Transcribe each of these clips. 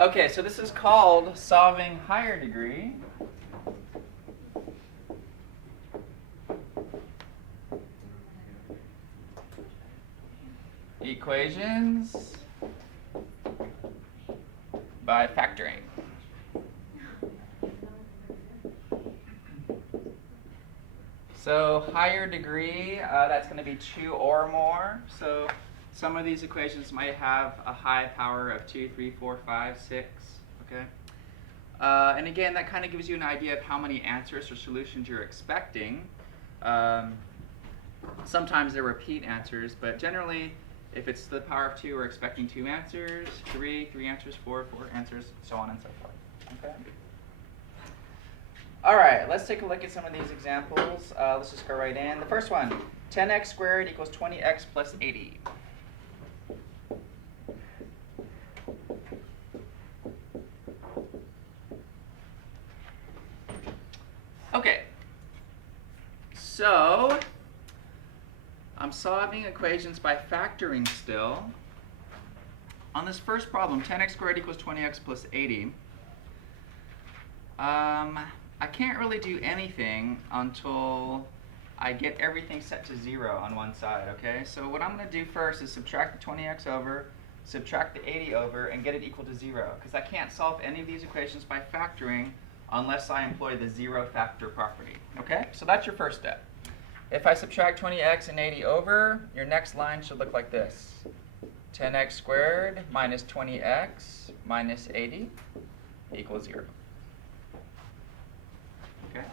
Okay, so this is called solving higher degree. Equations by factoring. So higher degree, that's going to be 2 or more. So some of these equations might have a high power of 2, 3, 4, 5, 6. Okay. And again, that kind of gives you an idea of how many answers or solutions you're expecting. Sometimes they're repeat answers, but generally, if it's the power of 2, we're expecting 2 answers, 3 answers, 4 answers, so on and so forth. Okay. All right, let's take a look at some of these examples. Let's just go right in. The first one, 10x squared equals 20x plus 80. Okay, so I'm solving equations by factoring still. On this first problem, 10x squared equals 20x plus 80. I can't really do anything until I get everything set to 0 on one side, okay? So what I'm going to do first is subtract the 20x over, subtract the 80 over, and get it equal to 0, because I can't solve any of these equations by factoring unless I employ the 0 factor property, okay? So that's your first step. If I subtract 20x and 80 over, your next line should look like this. 10x squared minus 20x minus 80 equals 0. Okay.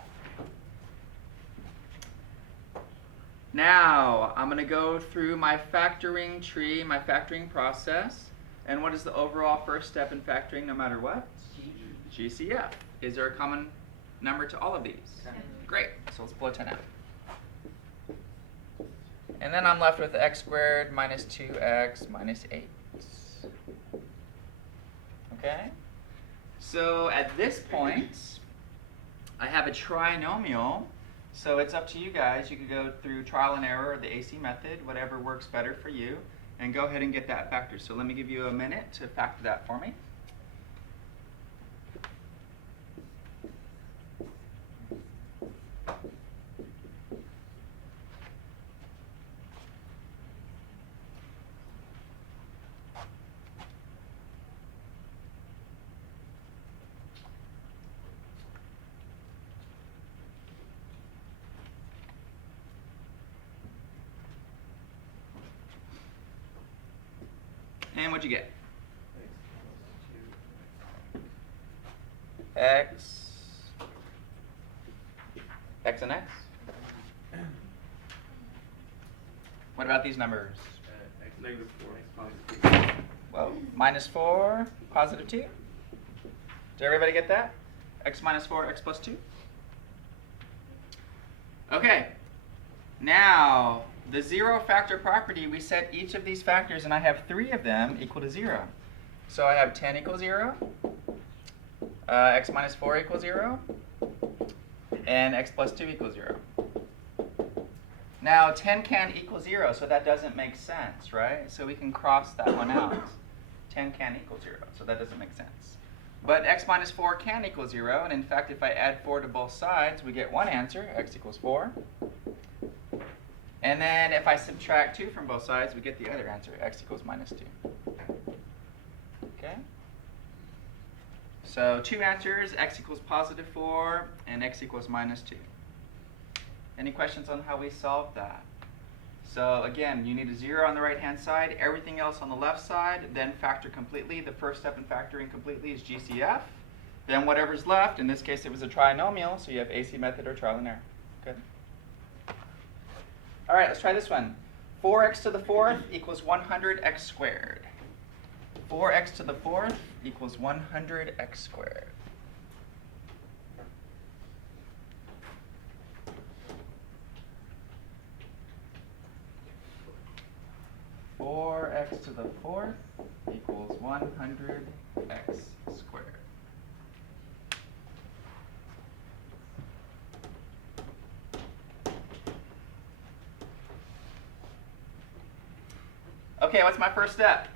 Now, I'm going to go through my factoring tree, my factoring process. And what is the overall first step in factoring no matter what? GCF. Is there a common number to all of these? 10. Great. So let's pull a 10 out. And then I'm left with x squared minus 2x minus 8. Okay? So at this point, I have a trinomial. So it's up to you guys. You could go through trial and error or the AC method, whatever works better for you, and go ahead and get that factor. So let me give you a minute to factor that for me. And what'd you get? X and X? What about these numbers? X negative 4, X positive 2. Well, minus 4, positive 2. Did everybody get that? X minus 4, X plus 2? Okay. Now, the 0 factor property, we set each of these factors, and I have 3 of them equal to 0. So I have 10 equals 0, x minus 4 equals 0, and x plus 2 equals 0. Now, 10 can't equal 0, so that doesn't make sense, right? So we can cross that one out. 10 can't equal 0, so that doesn't make sense. But x minus 4 can equal 0, and in fact, if I add 4 to both sides, we get one answer, x equals 4. And then if I subtract 2 from both sides, we get the other answer, x equals minus 2. Okay? So 2 answers, x equals positive 4, and x equals minus 2. Any questions on how we solved that? So again, you need a 0 on the right-hand side, everything else on the left side, then factor completely. The first step in factoring completely is GCF. Then whatever's left, in this case it was a trinomial, so you have AC method or trial and error. Good? All right, let's try this one. 4x to the 4th equals 100x squared. 4x to the 4th equals 100x squared. Four x to the 4th equals 100x squared. Okay, what's my first step?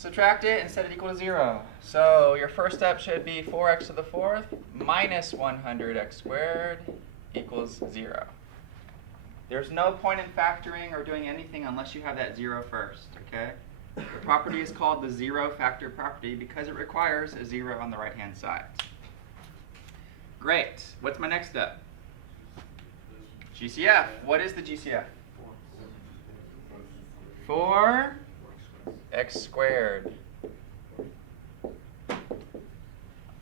Subtract it and set it equal to 0. So your first step should be 4x to the 4th minus 100x squared equals 0. There's no point in factoring or doing anything unless you have that 0 first, okay? The property is called the zero factor property because it requires a 0 on the right-hand side. Great. What's my next step? GCF. What is the GCF? 4x squared.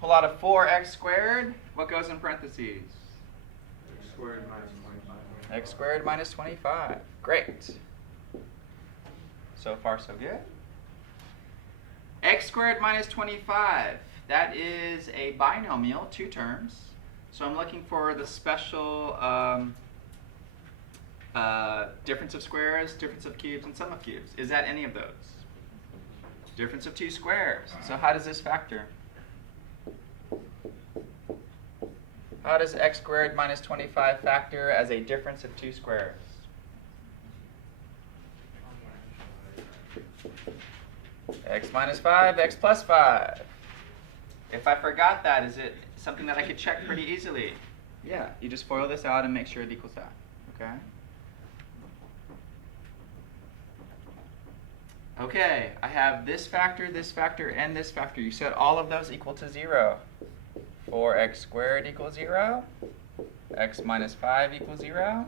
Pull out a 4x squared. What goes in parentheses? X squared minus 25. X squared minus 25. Great. So far, so good. X squared minus 25. That is a binomial, 2 terms. So I'm looking for the special difference of squares, difference of cubes, and sum of cubes. Is that any of those? Difference of 2 squares. So how does this factor? How does x squared minus 25 factor as a difference of 2 squares? X minus 5, x plus 5. If I forgot that, is it something that I could check pretty easily? Yeah, you just FOIL this out and make sure it equals that, okay? Okay, I have this factor, and this factor. You set all of those equal to 0. 4x squared equals 0, x minus 5 equals 0,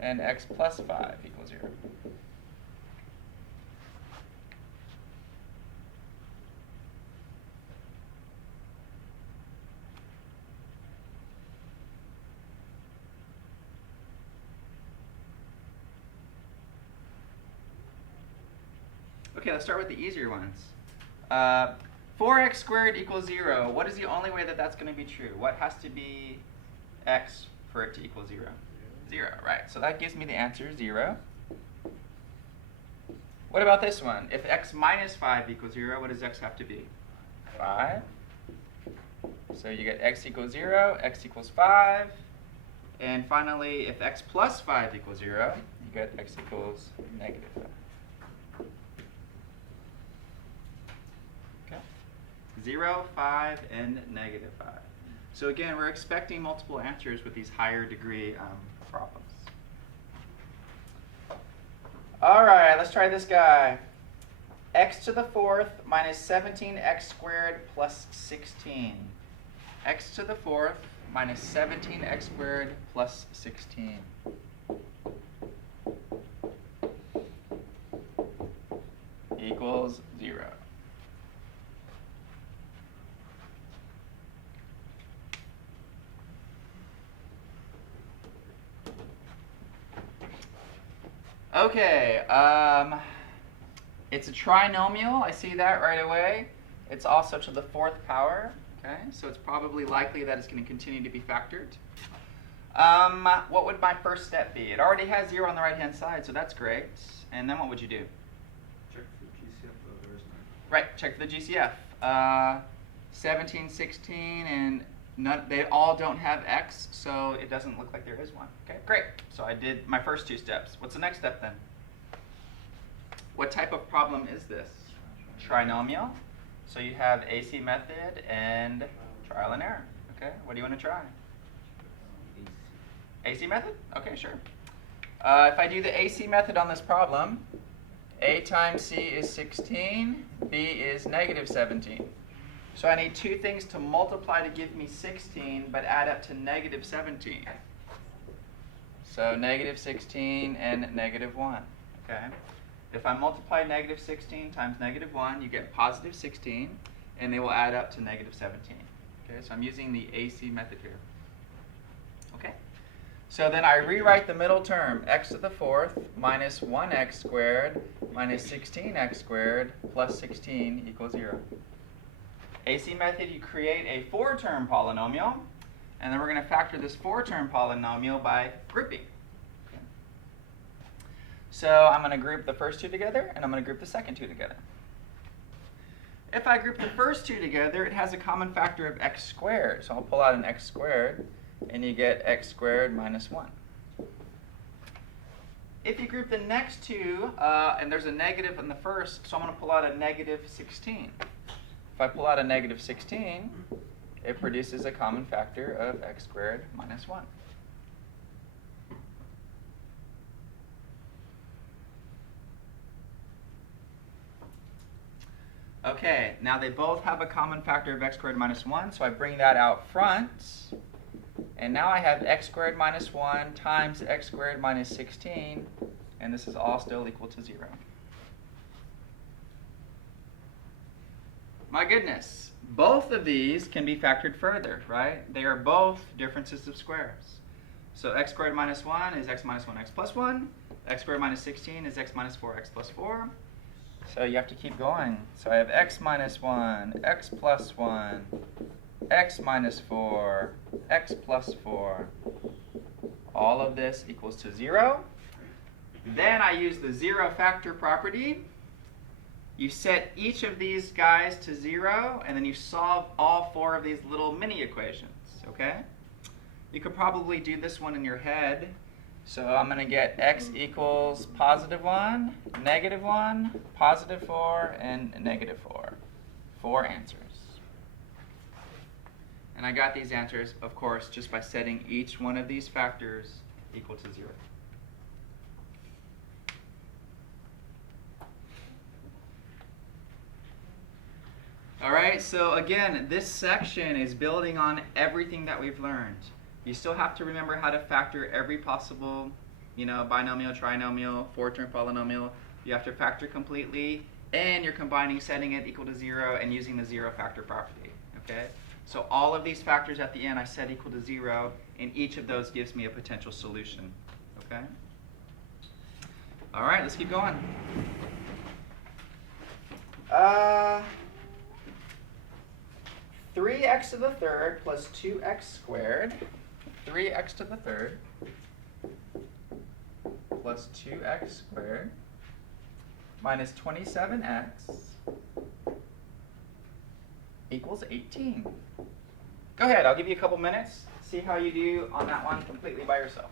and x plus 5 equals 0. Okay, let's start with the easier ones. 4x squared equals 0. What is the only way that that's going to be true? What has to be x for it to equal 0? 0, right. So that gives me the answer, 0. What about this one? If x minus 5 equals 0, what does x have to be? 5. So you get x equals 0, x equals 5. And finally, if x plus 5 equals 0, you get x equals negative 5. 0, 5, and negative 5. So again, we're expecting multiple answers with these higher degree problems. All right, let's try this guy. X to the 4th minus 17x squared plus 16. X to the 4th minus 17x squared plus 16. Equals 0. Okay, it's a trinomial. I see that right away. It's also to the 4th power. Okay, so it's probably likely that it's going to continue to be factored. What would my first step be? It already has 0 on the right-hand side, so that's great. And then what would you do? Check for GCF, though there is none. Right, check for the GCF. 17, 16, and they all don't have x, so it doesn't look like there is one. Okay, great. So I did my first 2 steps. What's the next step then? What type of problem is this? Trinomial. So you have AC method and trial and error. Okay, what do you want to try? AC method? Okay, sure. If I do the AC method on this problem, A times C is 16, B is negative 17. So I need 2 things to multiply to give me 16, but add up to negative 17. So negative 16 and negative 1. Okay. If I multiply negative 16 times negative 1, you get positive 16, and they will add up to negative 17. Okay, so I'm using the AC method here. Okay. So then I rewrite the middle term, x to the 4th minus 1x squared minus 16x squared plus 16 equals 0. AC method, you create a 4-term polynomial, and then we're going to factor this 4-term polynomial by grouping. Okay. So I'm going to group the first 2 together, and I'm going to group the second 2 together. If I group the first 2 together, it has a common factor of x squared. So I'll pull out an x squared, and you get x squared minus 1. If you group the next two, and there's a negative in the first, so I'm going to pull out a negative 16. If I pull out a negative 16, it produces a common factor of x squared minus 1. Okay, now they both have a common factor of x squared minus 1, so I bring that out front. And now I have x squared minus 1 times x squared minus 16, and this is all still equal to 0. My goodness, both of these can be factored further, right? They are both differences of squares. So x squared minus 1 is x minus 1x plus 1. X squared minus 16 is x minus 4x plus 4. So you have to keep going. So I have x minus 1, x plus 1, x minus 4, x plus 4. All of this equals to 0. Then I use the zero factor property. You set each of these guys to 0, and then you solve all 4 of these little mini equations, okay? You could probably do this one in your head. So I'm going to get x equals positive 1, negative 1, positive 4, and negative 4. 4 answers. And I got these answers, of course, just by setting each one of these factors equal to 0. All right, so again, this section is building on everything that we've learned. You still have to remember how to factor every possible, binomial, trinomial, 4-term polynomial. You have to factor completely, and you're combining setting it equal to 0 and using the zero factor property, okay? So all of these factors at the end I set equal to 0, and each of those gives me a potential solution, okay? All right, let's keep going. 3x to the third plus 2x squared. 3x to the third plus 2x squared minus 27x equals 18. Go ahead, I'll give you a couple minutes. See how you do on that one completely by yourself.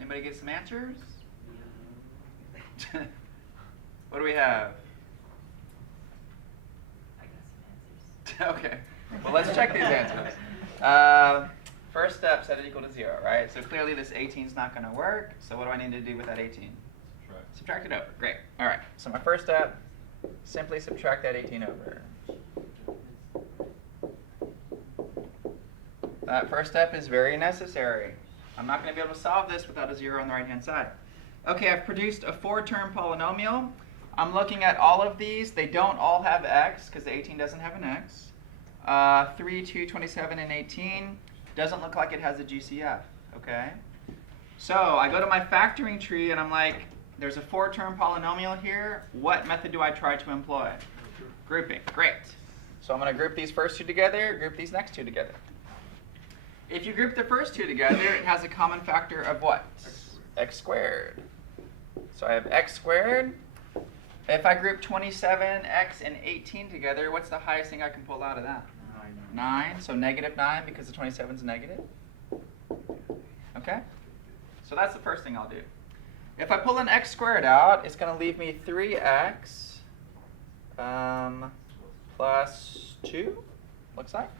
Anybody get some answers? What do we have? I got some answers. Okay, well let's check these answers. First step, set it equal to 0, right? So clearly this 18 is not going to work, so what do I need to do with that 18? Subtract it over. Great. All right, so my first step, Simply subtract that 18 over. That first step is very necessary. I'm not going to be able to solve this without a 0 on the right-hand side. Okay, I've produced a 4-term polynomial. I'm looking at all of these. They don't all have x because the 18 doesn't have an x. 3, 2, 27, and 18 doesn't look like it has a GCF. Okay? So I go to my factoring tree and I'm like, there's a 4-term polynomial here. What method do I try to employ? Grouping. Great. So I'm going to group these first two together, group these next two together. If you group the first two together, it has a common factor of what? X squared. So I have x squared. If I group 27x and 18 together, what's the highest thing I can pull out of that? 9. So negative 9 because the 27 is negative. Okay? So that's the first thing I'll do. If I pull an x squared out, it's going to leave me 3x plus 2, looks like.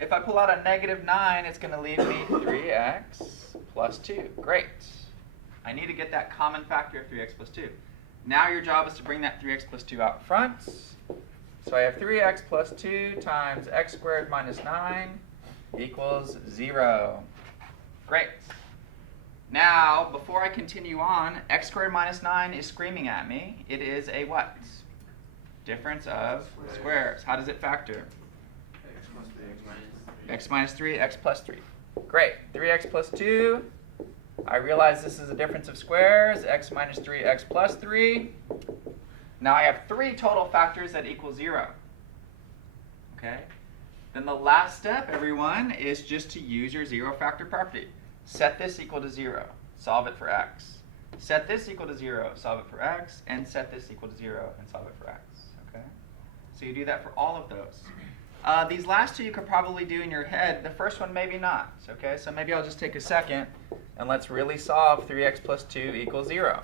If I pull out a negative 9, it's going to leave me 3x plus 2. Great. I need to get that common factor of 3x plus 2. Now your job is to bring that 3x plus 2 out front. So I have 3x plus 2 times x squared minus 9 equals 0. Great. Now, before I continue on, x squared minus 9 is screaming at me. It is a what? Difference of squares. How does it factor? X minus 3, x plus 3. Great. 3x plus 2. I realize this is a difference of squares. X minus 3, x plus 3. Now I have 3 total factors that equal 0. Okay? Then the last step, everyone, is just to use your 0 factor property. Set this equal to 0. Solve it for x. Set this equal to 0. Solve it for x. And set this equal to 0 and solve it for x. Okay? So you do that for all of those. These last two you could probably do in your head. The first one maybe not. Okay, so maybe I'll just take a second and let's really solve 3x plus 2 equals 0.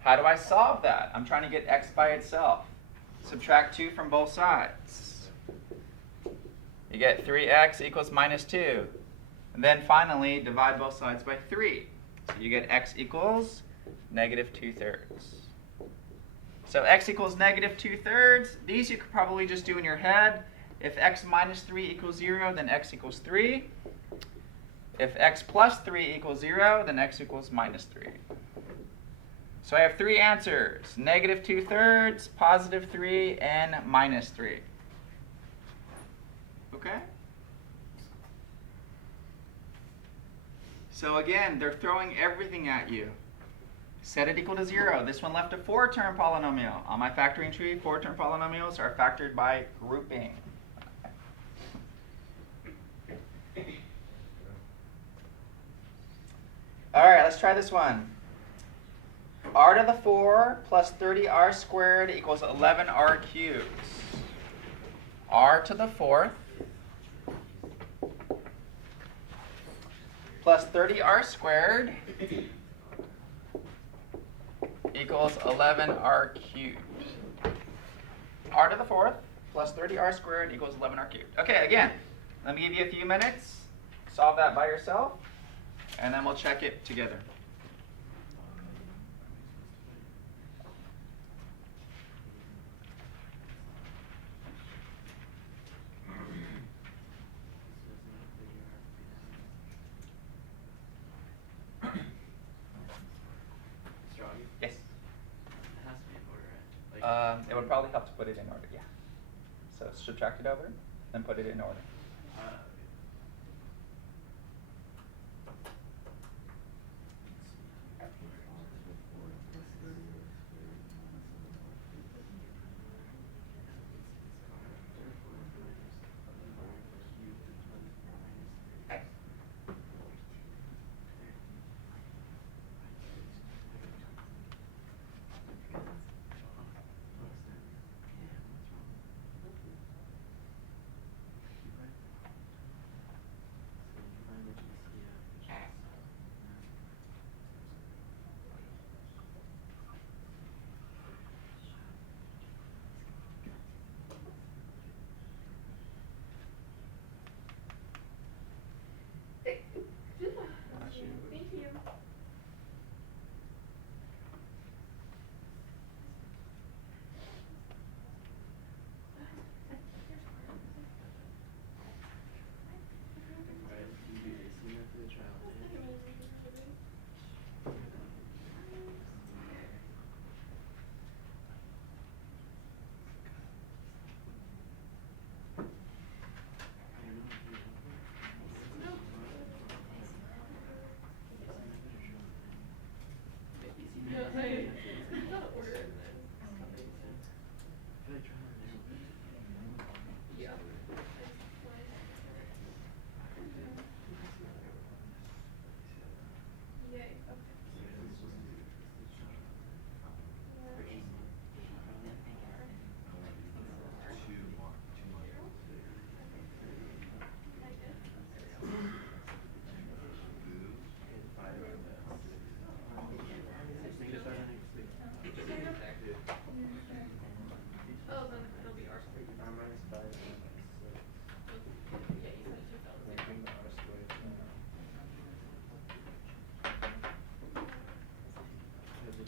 How do I solve that? I'm trying to get x by itself. Subtract 2 from both sides. You get 3x equals minus 2. And then finally divide both sides by 3. So you get x equals negative 2/3. So x equals negative 2/3. These you could probably just do in your head. If x minus 3 equals 0, then x equals 3. If x plus 3 equals 0, then x equals minus 3. So I have 3 answers. Negative 2/3, positive 3, and minus 3. Okay? So again, they're throwing everything at you. Set it equal to 0. This one left a 4-term polynomial. On my factoring tree, 4-term polynomials are factored by grouping. All right, let's try this one. R to the 4 plus 30r squared equals 11r cubed. R to the 4th plus 30r squared equals 11r cubed. R to the 4th plus 30r squared equals 11r cubed. Okay, again, let me give you a few minutes. Solve that by yourself, and then we'll check it together. Yes. It has to be in order, right? It would probably help to put it in order, yeah. So subtract it over, then put it in order.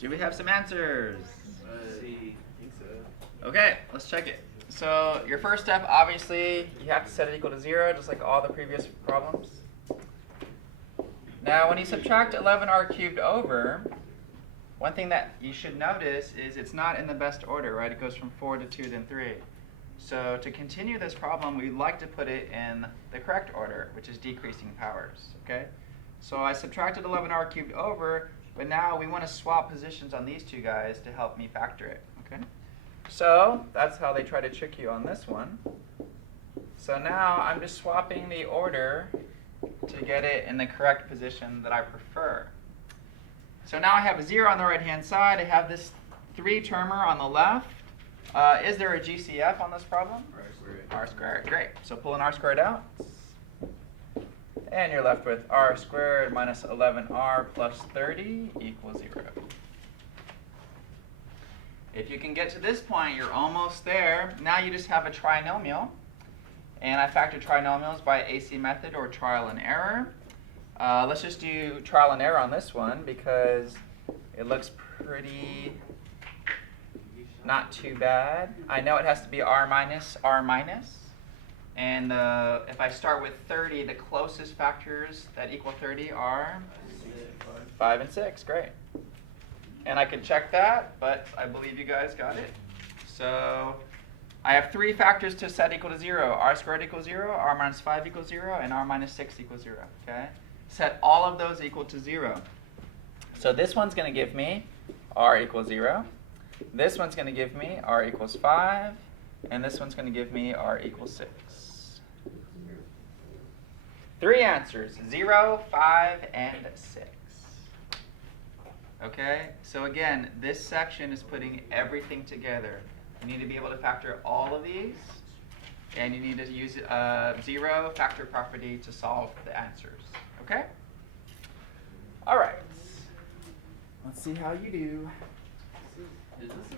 Do we have some answers? C. think so. Okay, let's check it. So your first step, obviously, you have to set it equal to 0, just like all the previous problems. Now, when you subtract 11r cubed over, one thing that you should notice is it's not in the best order, right? It goes from 4 to 2, then 3. So to continue this problem, we'd like to put it in the correct order, which is decreasing powers, okay? So I subtracted 11r cubed over, but now we want to swap positions on these two guys to help me factor it, okay? So that's how they try to trick you on this one. So now I'm just swapping the order to get it in the correct position that I prefer. So now I have a 0 on the right-hand side. I have this 3-termer on the left. Is there a GCF on this problem? R squared. R squared, great. So pull an R squared out. And you're left with R squared minus 11R plus 30 equals 0. If you can get to this point, you're almost there. Now you just have a trinomial. And I factor trinomials by AC method or trial and error. Let's just do trial and error on this one because it looks pretty not too bad. I know it has to be R minus, R minus. And if I start with 30, the closest factors that equal 30 are 5 and 6. Great. And I can check that, but I believe you guys got it. So I have 3 factors to set equal to 0. R squared equals 0, R minus 5 equals 0, and R minus 6 equals 0. Okay? Set all of those equal to 0. So this one's going to give me R equals 0. This one's going to give me R equals 5. And this one's going to give me R equals 6. 3 answers, 0, 5, and 6. Okay? So again, this section is putting everything together. You need to be able to factor all of these, and you need to use 0 factor property to solve the answers. Okay? All right. Let's see how you do. Is this a